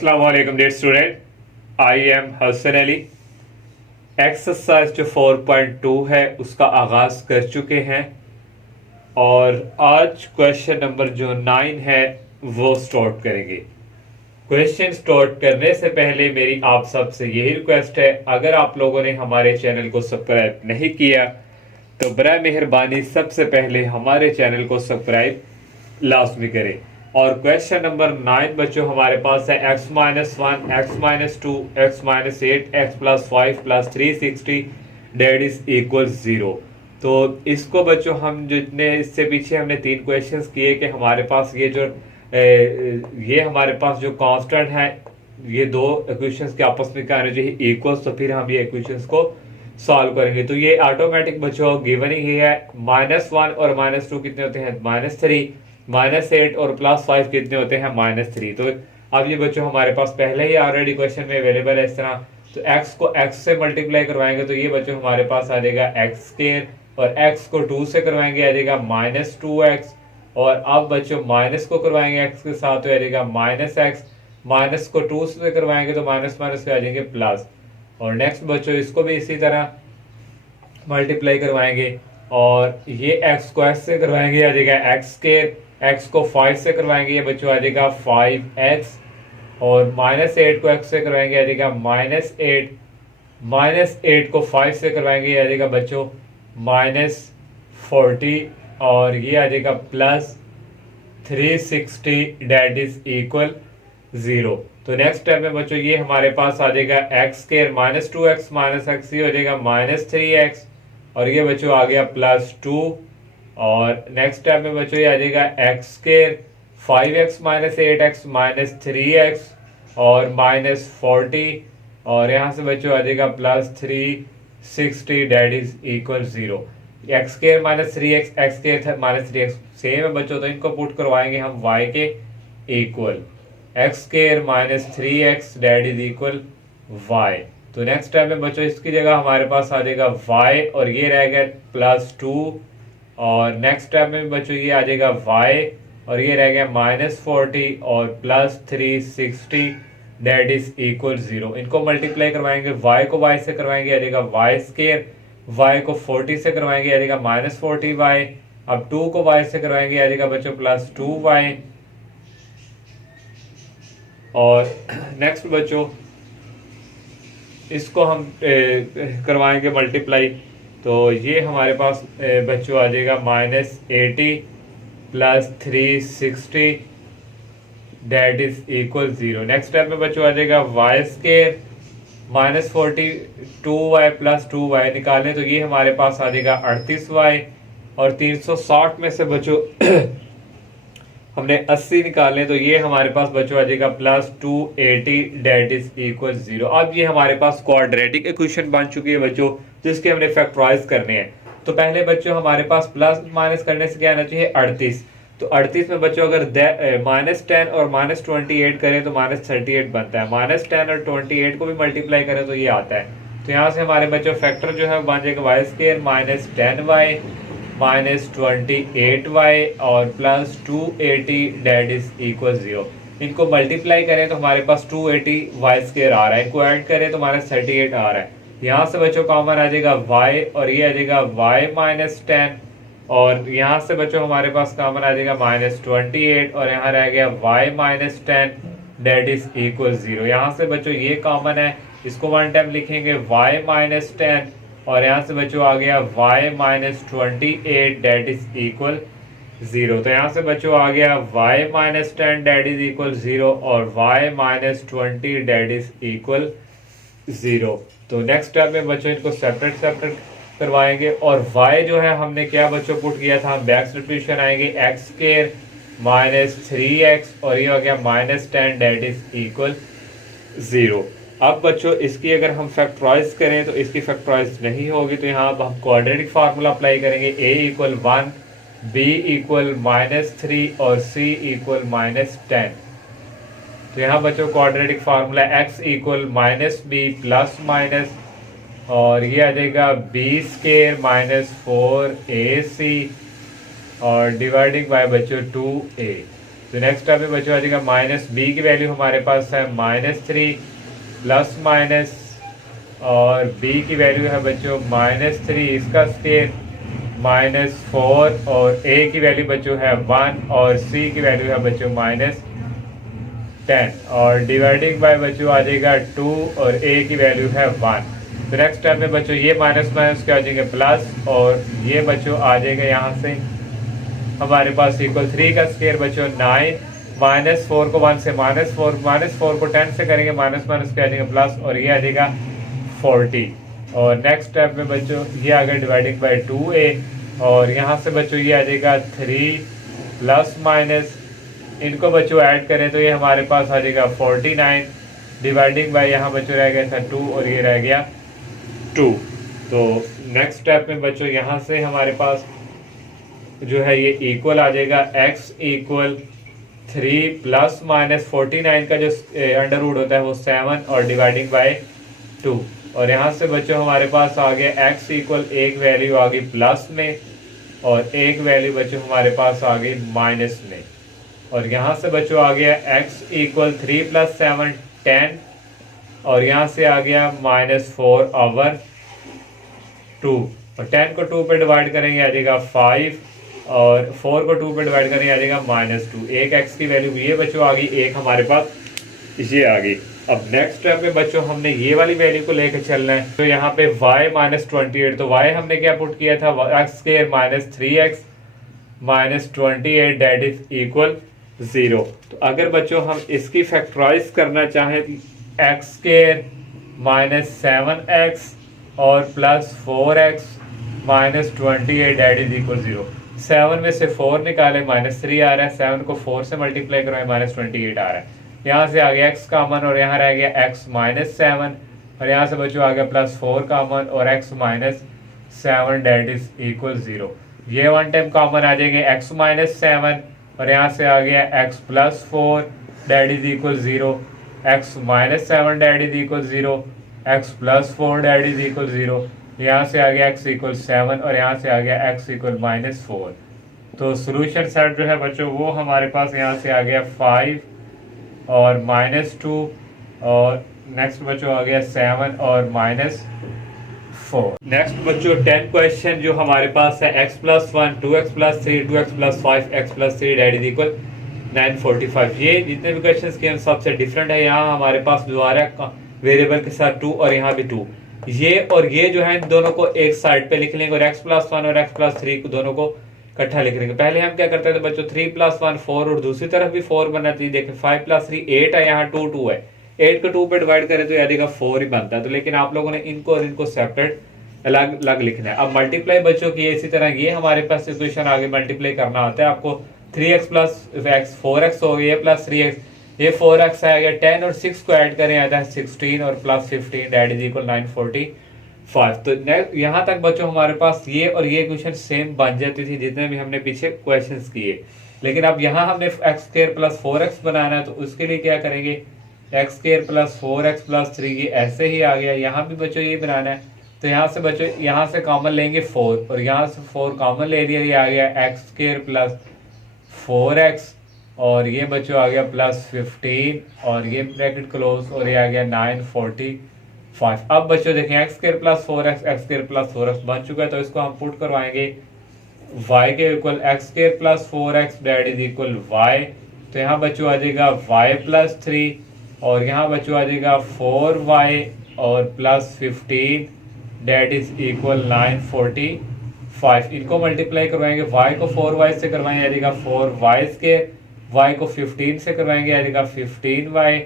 अस्सलाम वालेकुम dear student, I am Hasan Ali. Exercise जो 4.2 है उसका आगाज कर चुके हैं और आज क्वेश्चन नंबर जो 9 है वो स्टार्ट करेंगे। क्वेश्चन स्टार्ट करने से पहले मेरी आप सबसे यही रिक्वेस्ट है, अगर आप लोगों ने हमारे चैनल को सब्सक्राइब नहीं किया तो बराए मेहरबानी सबसे पहले हमारे चैनल को सब्सक्राइब लाजमी करें। और क्वेश्चन नंबर 9 बच्चों हमारे पास है x-1, x-2, x-8, x+5 plus 360 that is equal 0। तो इसको बच्चों हम जितने इससे पीछे हमने 3 क्वेश्चंस किए कि हमारे पास ये हमारे पास जो कांस्टेंट है ये दो इक्वेशंस के आपस में क्या आना चाहिए इक्वल्स, तो फिर हम ये इक्वेशंस को सॉल्व करेंगे। तो ये ऑटोमेटिक बच्चों गिवन ही है। -1 और -2 कितने होते हैं -3, -8 और +5 कितने होते हैं -3। तो अब ये बच्चों हमारे पास पहले ही ऑलरेडी क्वेश्चन में अवेलेबल है इस तरह। तो x को x से मल्टीप्लाई करवाएंगे तो ये बच्चों हमारे पास आ जाएगा x² और x को 2 से करवाएंगे आ जाएगा -2x। और अब बच्चों माइनस को करवाएंगे x के साथ तो आ जाएगा -x, माइनस को 2 से करवाएंगे तो माइनस माइनस पे आ जाएंगे प्लस। और नेक्स्ट बच्चों इसको भी इसी तरह मल्टीप्लाई करवाएंगे और ये x को x से करवाएंगे आ जाएगा x², x को 5 से करवाएंगे ये बच्चों आ जाएगा 5x और -8 को x से करवाएंगे आ जाएगा -8, -8 को 5 से करवाएंगे आ जाएगा बच्चों -40 और ये आ जाएगा +360 डेट इज इक्वल 0। तो नेक्स्ट स्टेप में बच्चों ये हमारे पास आ जाएगा x² -2x -x ये हो जाएगा -3x और ये बच्चों आ गया +2। और नेक्स्ट स्टेप में बच्चों ये आ जाएगा x² 5x -8x -3x और -40 और यहाँ से बच्चों आ जाएगा +360 that is equal 0। x² -3x x² -3x same है बच्चों, तो इनको पुट करवाएंगे हम y के equal x² -3x that is equal y। तो नेक्स्ट स्टेप में बच्चों इसकी जगह हमारे पास आ जाएगा y और ये रह गया +2 और नेक्स्ट स्टेप में बच्चों ये आ जाएगा y और ये रह गया -40 और +360 डेट इज इक्वल 0। इनको मल्टीप्लाई करवाएंगे, y को y से करवाएंगे आ जाएगा y², y को 40 से करवाएंगे आ जाएगा -40y, अब 2 को y से करवाएंगे आ जाएगा बच्चों +2y। और नेक्स्ट बच्चों इसको हम करवाएंगे मल्टीप्लाई तो ये हमारे पास बच्चों आ जाएगा -80 + 360 that is equal 0। Next step में बच्चों आ जाएगा y² -40 2y + 2y निकालें तो ये हमारे पास आ जाएगा 38y और 360 में से बच्चों हमने 80 निकालने तो ये हमारे पास बच्चों आ जाएगा +280 डेट इज इक्वल 0। अब ये हमारे पास क्वाड्रेटिक इक्वेशन बन चुकी है बच्चों जिसके हमने फैक्टराइज करने हैं। तो पहले बच्चों हमारे पास प्लस माइनस करने से क्या आना चाहिए 38। तो 38 में बच्चों अगर -10 और -28 करें तो -38 बनता है, -10 और 28 को भी मल्टीप्लाई करें तो ये आता है। तो यहाँ से हमारे बच्चों फैक्टर जो है बन जाएगा y² -10y -28y और +280 डेट इज इक्वल 0। इनको मल्टीप्लाई करें तो हमारे पास 280y² आ रहा है, इनको ऐड करें तो -38 आ रहा है। यहाँ से बच्चों कॉमन आ जाएगा y और ये आ जाएगा y -10 और यहाँ से बच्चों हमारे पास कॉमन आ जाएगा -28 और यहाँ रह गया y -10 डेट इज इक्वल 0। यहाँ से बच्चों ये कॉमन है, इसको वन टाइम लिखेंगे y -10 और यहाँ से बच्चों आ गया y -28 डेट इज इक्वल 0। तो यहाँ से बच्चों आ गया y -10 डेट इज इक्वल 0 और y -20 डेट इज इक्वल 0। तो नेक्स्ट स्टेप में बच्चों इनको सेपरेट करवाएंगे और y जो है हमने क्या बच्चों पुट किया था, हम बैक सब्स्टिट्यूशन आएंगे x² -3x और ये हो गया -10 डेट इज इक्वल 0। अब बच्चों इसकी अगर हम फैक्टराइज करें तो इसकी फैक्टराइज नहीं होगी, तो यहाँ हम क्वाड्रेटिक फार्मूला अप्लाई करेंगे a = 1, b = -3 और c = -10। तो यहाँ बच्चों क्वाड्रेटिक फार्मूला x = -b ± और ये आ जाएगा b² -4ac और डिवाइडिंग बाय बच्चों 2a। तो नेक्स्ट स्टेप में बच्चों आ जाएगा माइनस बी की वैल्यू हमारे पास है -3 प्लस माइनस, और बी की वैल्यू है बच्चों -3 इसका स्केयर -4, और ए की वैल्यू बच्चों है 1, और सी की वैल्यू है बच्चों -10, और डिवाइडिंग बाय बच्चों आ जाएगा 2, और ए की वैल्यू है 1। तो नेक्स्ट स्टेप में बच्चों ये माइनस माइनस क्या आ जाएंगे प्लस, और ये बच्चों आ जाएगा यहाँ से हमारे पास इक्वल 3 का स्केयर बच्चों 9, -4 को 1 से -4, -4 को 10 से करेंगे माइनस माइनस क्या आ जाएगा प्लस, और ये आ जाएगा 40। और नेक्स्ट स्टेप में बच्चों ये आ गया डिवाइडिंग बाय 2a, और यहाँ से बच्चों ये आ जाएगा 3 प्लस माइनस, इनको बच्चों ऐड करें तो ये हमारे पास आ जाएगा 49, डिवाइडिंग बाय यहाँ बच्चों रह गया था 2, और ये रह गया 2। तो नेक्स्ट स्टेप में बच्चों यहाँ से हमारे पास जो है ये इक्वल आ जाएगा x इक्वल 3 प्लस माइनस 49 का जो अंडर रूट होता है वो 7, और डिवाइडिंग बाय 2, और यहाँ से बच्चों हमारे पास आ गया x इक्वल एक वैल्यू आ गई प्लस में, और एक वैल्यू बच्चों हमारे पास आ गई माइनस में, और यहाँ से बच्चों आ गया x इक्वल 3 प्लस 7 10, और यहाँ से आ गया -4 ओवर 2, और 10 को 2 पे डिवाइड करेंगे आ जाएगा 5, और 4 को 2 पे डिवाइड करेंगे आ जाएगा -2। एक x की वैल्यू ये बच्चों आ गई, एक हमारे पास ये आ गई। अब नेक्स्ट स्टेप में बच्चों हमने ये वाली वैल्यू को लेकर चलना है, तो यहाँ पे y -28, तो y हमने क्या पुट किया था x square -3x -28 that is equal 0। तो अगर बच्चों हम इसकी फैक्टराइज करना चाहें तो x स्क्वायर -7x और +4x -28 डेट इज इक्वल 0। 7 में से 4 निकाले -3 आ रहा है, 7 को 4 से मल्टीप्लाई करवाए -28 आ रहा है। यहाँ से आ गया x कॉमन, और यहाँ रह गया x -7, और यहाँ से बच्चों आ गया +4 कॉमन, और x -7 डेट इज इक्वल 0। ये वन टाइम कॉमन आ जाएंगे x -7, और यहाँ से आ गया x +4 that is equal 0, x -7 that is equal 0, x +4 that is equal 0, यहाँ से आ गया x इक्वल 7, और यहाँ से आ गया x इक्वल -4। तो सोल्यूशन सेट जो है बच्चों वो हमारे पास यहाँ से आ गया 5 और -2, और नेक्स्ट बच्चों आ गया 7 और -4। नेक्स्ट बच्चों 10 क्वेश्चन जो हमारे पास है x + 1 2x + 3 2x + 5 x + 3 date is equal 945। ये जितने भी क्वेश्चन के सबसे डिफरेंट है, यहाँ हमारे पास दोबारा वेरिएबल के साथ 2 और यहाँ भी 2, ये और ये जो है इन दोनों को एक साइड पे लिख लेंगे, और x + 1 और x + 3 को दोनों को इकट्ठा लिख लेंगे। पहले हम क्या करते थे बच्चों 3 + 1 4, और दूसरी तरफ भी 4 बनना चाहिए। देखिए 5 + 3 8 है, यहाँ 2 2 है, 8 को 2 पे डिवाइड करें तो यानी का 4 ही बनता है। तो लेकिन आप लोगों ने इनको और इनको सेपरेट अलग अलग लिखना है। अब मल्टीप्लाई बच्चों की इसी तरह ये हमारे पास इक्वेशन आगे मल्टीप्लाई करना होता है आपको। 3x + x 4x हो गया प्लस 3x, ये 4x आ गया, 10 और 6 को ऐड करें आता है 16 और +15 डेट इज इक्वल 945। तो यहाँ तक बच्चों हमारे पास ये और ये क्वेश्चन सेम बन जाती थी जितने भी हमने पीछे क्वेश्चंस किए। लेकिन अब यहाँ हमने x² + 4x बनाना है, तो उसके लिए क्या करेंगे x² + 4x + 3 ये ऐसे ही आ गया। यहाँ भी बच्चों ये बनाना है, तो यहाँ से बच्चों यहाँ से कॉमन लेंगे 4, और यहाँ से 4 कॉमन ले लिया, ये आ गया x² + 4x, और ये बच्चों आ गया +15, और ये ब्रैकेट क्लोज, और ये आ गया 945। अब बच्चों देखें x² + 4x x² + 4x बन चुका है, तो इसको हम पुट करवाएंगे y के equal x² + 4x that is equal y। तो यहाँ बच्चों आ जाएगा y + 3, और यहाँ बच्चों आ जाएगा 4y और +15 डेट इज इक्वल 945। इनको मल्टीप्लाई करवाएंगे, y को 4y से करवाएंगे आ जाएगा 4y², y को 15 से करवाएंगे आ जाएगा 15y,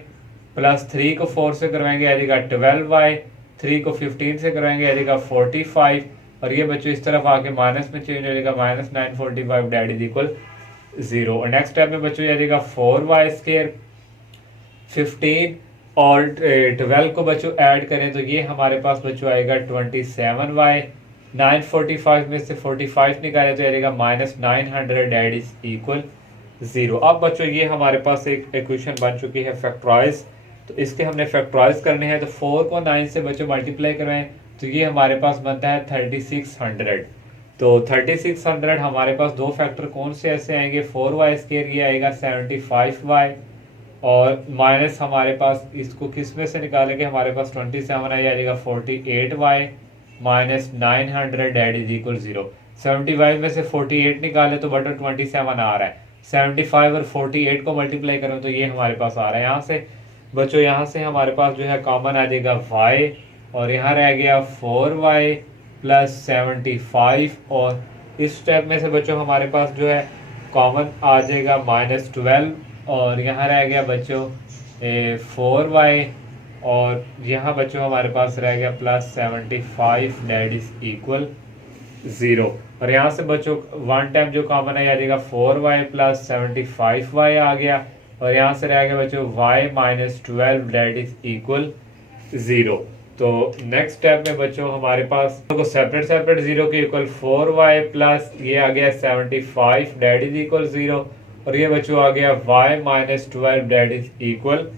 +3 को 4 से करवाएंगे आ जाएगा 12y, 3 को 15 से करवाएंगे आ जाएगा 45, और ये बच्चों इस तरफ आके माइनस में चेंज हो जाएगा -945 डेट इज इक्वल 0। और नेक्स्ट स्टेप में बच्चों आ जाएगा 4y², 15 और 12 को बच्चों ऐड करें तो ये हमारे पास बच्चों आएगा 27y, 945 में से 45 निकाले तो आएगा -900 डेट इज इक्वल 0। अब बच्चों ये हमारे पास एक इक्वेशन बन चुकी है फैक्टराइज, तो इसके हमने फैक्टराइज करने हैं। तो 4 को 9 से बच्चों मल्टीप्लाई करवाएं तो ये हमारे पास बनता है 3600। तो 3600 हमारे पास दो फैक्टर कौन से ऐसे आएंगे, 4y² ये आएगा 75y, और माइनस हमारे पास इसको किस में से निकालेंगे, हमारे पास 27 आ जाएगा 48y minus 900 date is equal 0। 75 में से 48 निकाले तो बटा 27 आ रहा है, 75 और 48 को मल्टीप्लाई करो तो ये हमारे पास आ रहा है। यहाँ से बच्चों यहाँ से हमारे पास जो है कॉमन आ जाएगा y, और यहाँ रह गया 4y प्लस 75, और इस स्टेप में से बच्चों हमारे पास जो है कॉमन आ जाएगा -12, और यहाँ रह गया बच्चों 4y, और यहाँ बच्चों हमारे पास रह गया प्लस 75 डेट इज इक्वल 0। और यहाँ से बच्चों वन टाइम जो कॉमन है आ जाएगा 4y प्लस 75y आ गया, और यहाँ से रह गया बच्चों y minus 12 that is equal 0। तो नेक्स्ट स्टेप में बच्चों हमारे पास को सेपरेट 0 के इक्वल 4y प्लस ये आ गया 75 डेट इज इक्वल 0, और ये बच्चों आ गया y minus 12 that is equal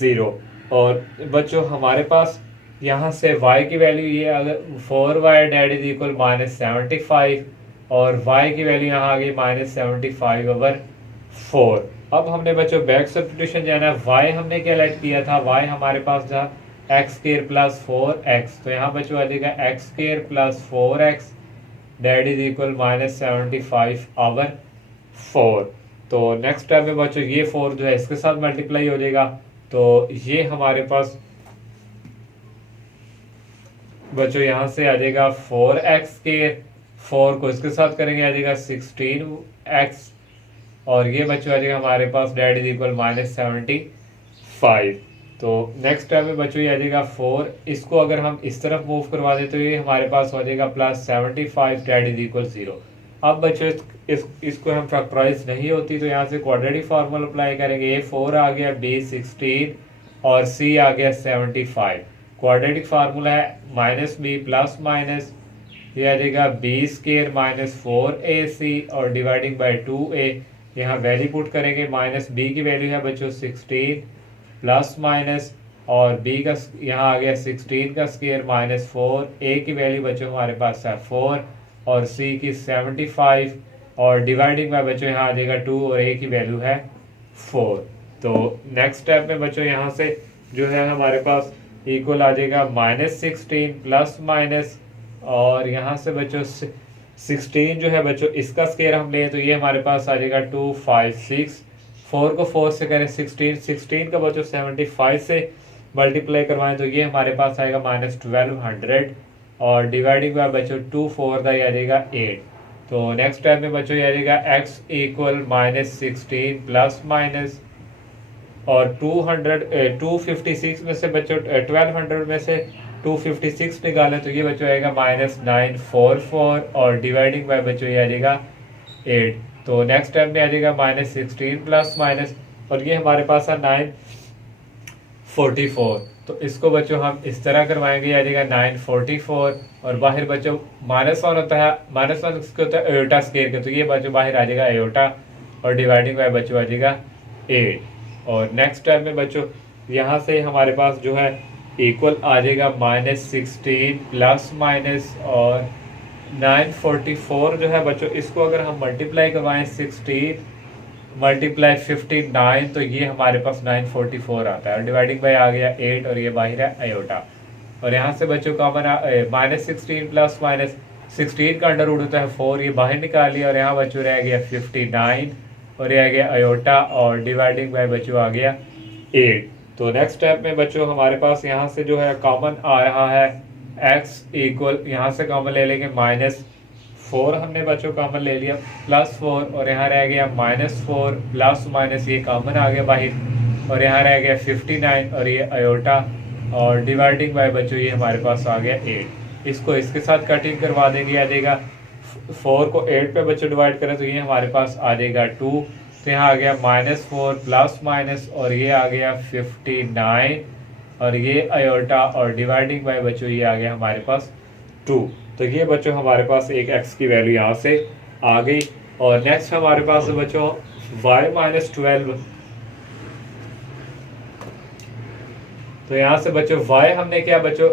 0। और बच्चों हमारे पास यहाँ से y की वैल्यू ये अगर 4y डेट इज इक्वल -75, और y की वैल्यू यहाँ आ गई -75/4। अब हमने बच्चों बैक सब्स्टिट्यूशन जाना है, y हमने क्या लेट किया था, y हमारे पास था x² प्लस 4x, तो यहाँ बच्चों आ जाएगा x² plus 4x that is equal -75/4। तो नेक्स्ट स्टेप में बच्चों ये 4 जो है इसके साथ मल्टीप्लाई हो जाएगा, तो ये हमारे पास बच्चों यहाँ से आ जाएगा 4x², 4 को इसके साथ करेंगे आ जाएगा 16x, और ये बच्चों आ जाएगा हमारे पास डेट इज इक्वल -75। तो नेक्स्ट स्टेप में बच्चों ये आ जाएगा 4, इसको अगर हम इस तरफ मूव करवा दें तो ये हमारे पास हो जाएगा +75 डेट इज इक्वल 0। अब बच्चों इसको हम फैक्टराइज नहीं होती तो यहाँ से क्वाड्रेटिक फार्मूला अप्लाई करेंगे, a 4 आ गया, b 16 और c आ गया 75। क्वाड्रेटिक फार्मूला है -b प्लस माइनस ये आ जाएगा b² माइनस 4ac और डिवाइडिंग बाय 2a, यहाँ वैल्यू पुट करेंगे, -b की वैल्यू है बच्चों 16 प्लस माइनस, और b का यहाँ आ गया 16 का स्क्वायर -4, a की वैल्यू बच्चों हमारे पास है 4 और c की 75, और डिवाइडिंग बाय बच्चों यहाँ आ जाएगा 2 और a की वैल्यू है 4। तो नेक्स्ट स्टेप में बच्चों यहाँ से जो है हमारे पास इक्वल आ जाएगा -16 प्लस माइनस, और यहाँ से बच्चों 16 जो है बच्चों इसका स्क्वायर हम ले तो ये हमारे पास आ जाएगा 256, 4 को 4 से करें 16 का बच्चों 75 से मल्टीप्लाई करवाएं तो ये हमारे पास आएगा -1200, और डिवाइडिंग बाय बच्चों 2 4 का ये आ जाएगा 8। तो नेक्स्ट स्टेप में बच्चों ये आ जाएगा x इक्वल -16 प्लस माइनस, और 256 में से बच्चों 1200 में से 256 निकालें तो ये बच्चों आएगा -944, और डिवाइडिंग बाय बच्चों ये आ जाएगा 8। तो नेक्स्ट स्टेप में आ जाएगा -16 प्लस माइनस, और ये हमारे पास है 944, तो इसको बच्चों हम इस तरह करवाएंगे, आ जाएगा 944, और बाहर बच्चों -1 होता है, -1 किसके होता है एयोटा स्क्वायर के, तो ये बच्चों बाहर आ जाएगा एयोटा, और डिवाइडिंग बाय बच्चों आ जाएगा 8। और नेक्स्ट स्टेप में बच्चों यहाँ से हमारे पास जो है इक्वल आ जाएगा -16 प्लस माइनस, और 944 जो है बच्चों इसको अगर हम मल्टीप्लाई करवाएं 16 मल्टीप्लाई 59 तो ये हमारे पास 944 आता है, और डिवाइडिंग बाय आ गया 8, और ये बाहर है आयोटा। और यहाँ से बच्चों कॉमन -16 प्लस माइनस 16 का अंडर रूट होता है 4, ये बाहर निकाल लिया, और यहाँ बच्चों रह गया 59, और ये आ गया आयोटा, और डिवाइडिंग बाय बच्चों आ गया 8। तो नेक्स्ट स्टेप में बच्चों हमारे पास यहाँ से जो है कॉमन आ रहा है x इक्वल, यहाँ से कॉमन ले लेंगे -4 हमने बच्चों कॉमन ले लिया, +4, और यहाँ रह गया -4 प्लस माइनस ये कॉमन आ गया बाहर, और यहाँ रह गया 59, और ये आयोटा, और डिवाइडिंग बाय बच्चों ये हमारे पास आ गया 8। इसको इसके साथ कटिंग करवा देंगे, आ जाएगा 4 को 8 पे बच्चों डिवाइड करें तो ये हमारे पास आ जाएगा 2, तो यहाँ आ गया -4 प्लस माइनस, और ये आ गया 59, और ये आयोटा, और डिवाइडिंग बाय बच्चों ये आ गया हमारे पास 2। तो ये बच्चों हमारे पास एक x की वैल्यू यहाँ से आ गई। और नेक्स्ट हमारे पास बच्चों y -12 तो यहाँ से बच्चों y हमने क्या बच्चों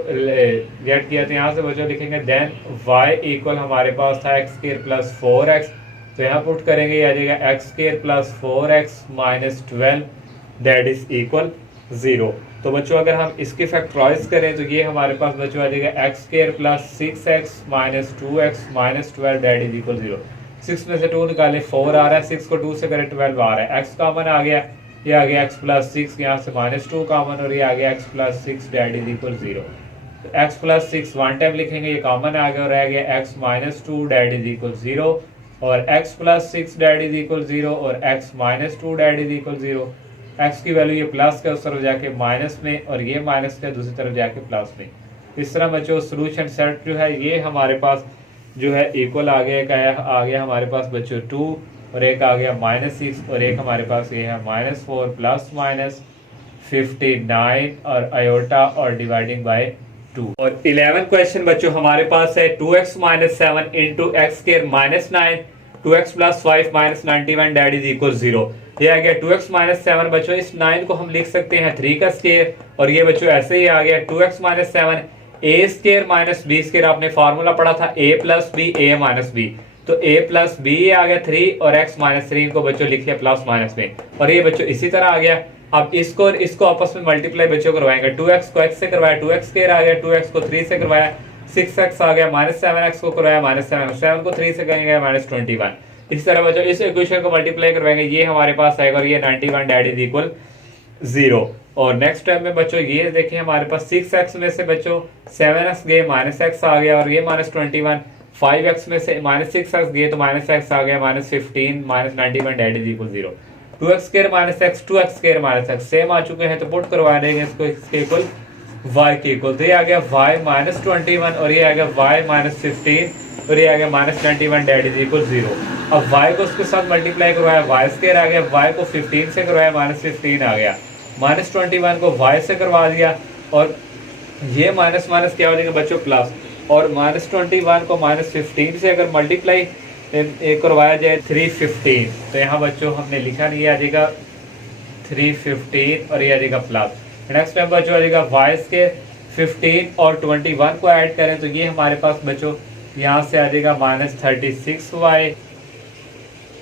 गेट किया, तो यहाँ से बच्चों लिखेंगे देन y इक्वल हमारे पास था एक्स स्क्वायर प्लस 4x, तो यहाँ पुट करेंगे ये आ जाएगा x square plus 4x minus 12 that is equal 0। तो बच्चों अगर हम इसकी फैक्टराइज करें तो ये हमारे पास बच्चों आ जाएगा x square plus 6x minus 2x minus 12 that is equal 0। 6 में से 2 निकाले 4 आ रहा है, 6 को 2 से करें 12 आ रहा है, x कॉमन आ गया, ये आ गया x प्लस 6, यहाँ से माइनस 2 कॉमन और ये आ गया x plus 6 that is equal 0। तो x प्लस 6 वन टाइम लिखेंगे, ये कॉमन आ गया और रह गया x minus 2 that is equal 0 और x plus 6 that is equal 0 और x minus 2 that is equal 0। x की वैल्यू ये प्लस का उस तरफ जाके माइनस में और ये माइनस का दूसरी तरफ जाके प्लस में। इस तरह बच्चों सोल्यूशन सेट जो है ये हमारे पास जो है इक्वल आ गया हमारे पास बच्चों 2 और एक आ गया -6 और एक हमारे पास ये है -4 प्लस माइनस 59 और आयोटा और डिवाइडिंग बाय 2। और 11 क्वेश्चन बच्चों हमारे पास है 2x minus 7 into x square minus 9 2x plus 5 minus 91 that is equal 0। ये आ गया 2x माइनस 7 बच्चों, इस 9 को हम लिख सकते हैं 3 का स्क्वायर और ये बच्चों ऐसे ही आ गया 2x minus 7 a square minus b square, आपने फार्मूला पढ़ा था a plus b a minus b, तो a प्लस बी आ गया 3 और x माइनस 3 को बच्चों लिखिए प्लस माइनस में और ये बच्चों इसी तरह आ गया। अब इसको और इसको आपस में मल्टीप्लाई बच्चों करवाएंगे, 2x को x से करवाया 2x स्क्वायर आ गया, 2x को 3 से करवाया 6x आ गया, माइनस 7x को करवाया माइनस 7 को 3 से करेंगे माइनस 21। इसी तरह बच्चों इस इक्वेशन को मल्टीप्लाई करवाएंगे, ये हमारे पास आएगा और ये 91 दैट इज इक्वल 0। और नेक्स्ट टाइम में बच्चों ये देखिए हमारे पास 6x में से बच्चों 7x गए माइनस x आ गया और ये माइनस 21, 5x में से माइनस 6x गए तो माइनस x आ गया minus 15 minus 91 that is equal 0। 2x square minus x 2x square minus x same आ चुके हैं तो पुट करवा देंगे इसको इसके इक्वल y के इक्वल, तो ये आ गया y माइनस 21 और ये आ गया y माइनस 15 और ये आ गया माइनस 91 दैट इज इक्वल 0। अब y को उसके साथ मल्टीप्लाई करवाया y स्क्वायर आ गया, y को 15 से करवाया माइनस 15 आ गया, माइनस 21 को y से करवा दिया और ये माइनस माइनस क्या हो जाएगा बच्चों प्लस, और माइनस 21 को माइनस 15 से अगर मल्टीप्लाई करवाया जाए 315 तो यहाँ बच्चों हमने लिखा नहीं, आ जाएगा 315 और ये आ जाएगा प्लस। नेक्स्ट टाइम बच्चों आ जाएगा y स्क्वायर 15 और 21 को ऐड करें तो ये हमारे पास बच्चों यहाँ से आ जाएगा माइनस 36y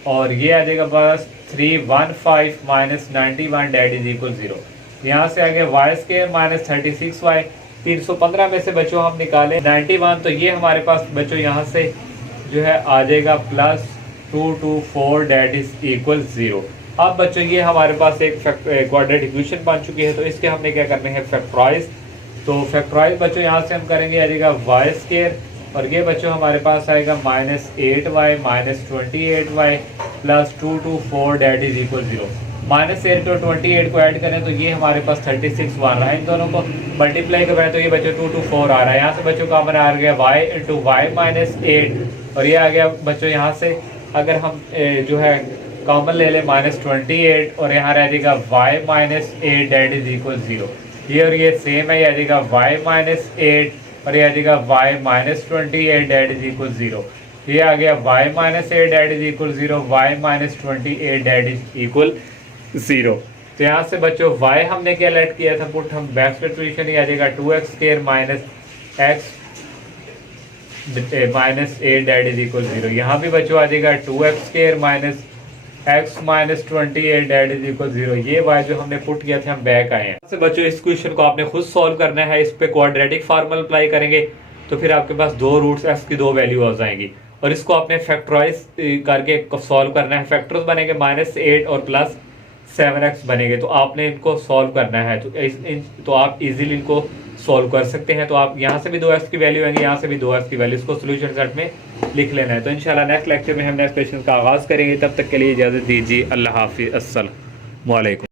और ये आ जाएगा बस 315 माइनस 91 डेट इज इक्वल 0। यहाँ से आ गया वाई स्क्वायर माइनस 36y, 315 में से बच्चों हम निकाले 91 तो ये हमारे पास बच्चों यहाँ से जो है आ जाएगा प्लस 224 डेट इज इक्वल 0। अब बच्चों ये हमारे पास एक क्वाड्रेटिक इक्वेशन बन चुकी है तो इसके हमने क्या करने हैं फैक्टराइज। तो फैक्टराइज बच्चों यहाँ से हम करेंगे आ जाएगा वाई स्क्वायर और ये बच्चों हमारे पास आएगा minus 8y minus 28y plus 224 that is equal 0। Minus 8 और 28 को ऐड करें तो ये हमारे पास 36 आ रहा है, इन दोनों को मल्टीप्लाई करवाएं तो ये बच्चों 224 आ रहा है। यहाँ से बच्चों का आ गया y इंटू वाई माइनस 8 और ये आ गया बच्चों यहाँ से अगर हम जो है कॉमन ले लें माइनस 28 और यहाँ रह जाएगा y minus 8 that is equal 0। ये और ये सेम है, ये आ जाएगा y माइनस 8 और ये आ जाएगा y minus 28 that is equal 0। ये आ गया y minus 8 that is equal 0, y minus 28 that is equal 0। तो यहाँ से बच्चों y हमने क्या लेट किया था पुट, हम बैक सब्स्टिट्यूशन, ये आ जाएगा 2x square minus x minus 8 that is equal 0। यहाँ भी बच्चों आ जाएगा 2x square minus x minus 28 that is equal 0। ये y जो हमने पुट किया था हम बैक आए हैं। से बच्चों इस क्वेश्चन को आपने खुद सॉल्व करना है, इस पे क्वाड्रेटिक फार्मूला अप्लाई करेंगे तो फिर आपके पास दो रूट्स x की दो वैल्यू आ जाएंगी और इसको आपने फैक्टराइज करके सॉल्व करना है। फैक्टर्स बनेंगे माइनस 8 और प्लस 7x बनेंगे तो आपने इनको सॉल्व करना है तो आप इजीली इनको सॉल्व कर सकते हैं। तो आप यहाँ से भी 2x की वैल्यू आएंगी, यहाँ से भी 2x की वैल्यू, इसको सोल्यूशन सेट में लिख लेना है। तो इंशाल्लाह नेक्स्ट लेक्चर में हम नेक्स्ट क्वेश्चन का आगाज़ करेंगे, तब तक के लिए इजाज़त दीजिए। अल्लाह हाफिज़, अस्सलाम वालेकुम।